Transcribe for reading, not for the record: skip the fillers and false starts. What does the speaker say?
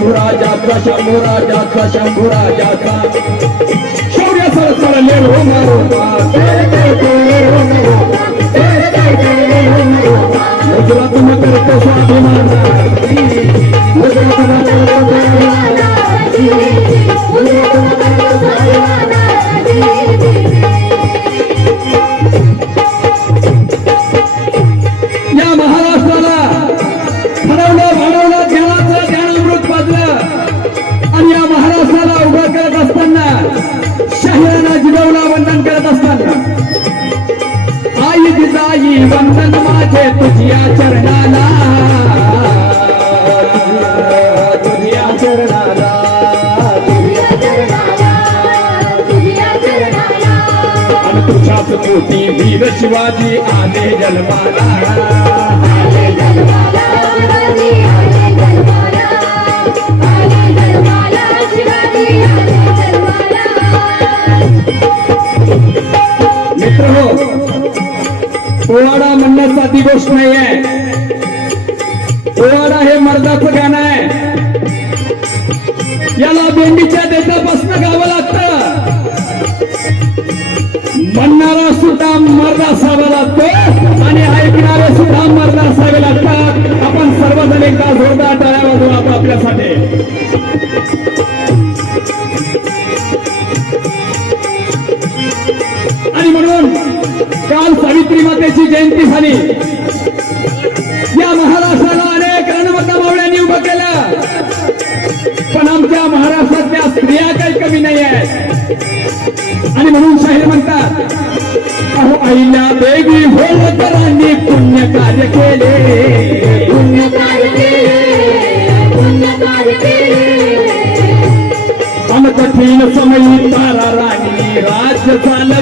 शंभूराजाचा शंभूराजाचा शंभूराजाचा शौर्य सरसरले हो मारोबा गुजरात मकर तो स्वाभिमानाची गुजरात मकर तो स्वाभिमानाची गुजरात मकर तो स्वाभिमानाची या महाराष्ट्राला ठरवलं भाडवलं ज्ञानाचं ज्ञानामृत पाजलं आणि या महाराष्ट्राला उभं करत असताना शाहिरांना जिजाऊला वंदन करत असताना आई जिजाई वंदन माझे तुझ्या चरणाला तुझ्या चरणाला तुझ्या चरणाला तुझ्या चरणाला आणि तुझ्याच पोटी वीर शिवाजी आले जन्माला आले जन्माला शिवाजी आले जन्माला आले जन्माला शिवाजी आले जन्माला मित्र हो पोवाडा म्हणण्यासाठी गोष्ट नाही आहे पोवाडा हे मर्दाचं गाणं आहे याला बेंडीच्या देशापासून गावं लागतं म्हणणारा सुद्धा मर्द असावा लागतो आणि ऐकणारे सुद्धा मर्द असावे लागतात आपण सर्वजण एकदा जोरदार टाळ्या वाजवू आपण आपल्यासाठी आणि म्हणून काल सावित्री मातेची जयंती झाली या महाराष्ट्राला अनेक रणमता मावळ्यांनी उभं केलं पण आमच्या महाराष्ट्रातल्या स्त्रिया काही कमी नाही आहेत आणि म्हणून शाहीर म्हणतात अहो अहिल्या देवी होळकरांनी पुण्य कार्य केले पुण्य कार्य केले पुण्य कार्य केले अन कठीण समयी तारा राणी राज्य झालं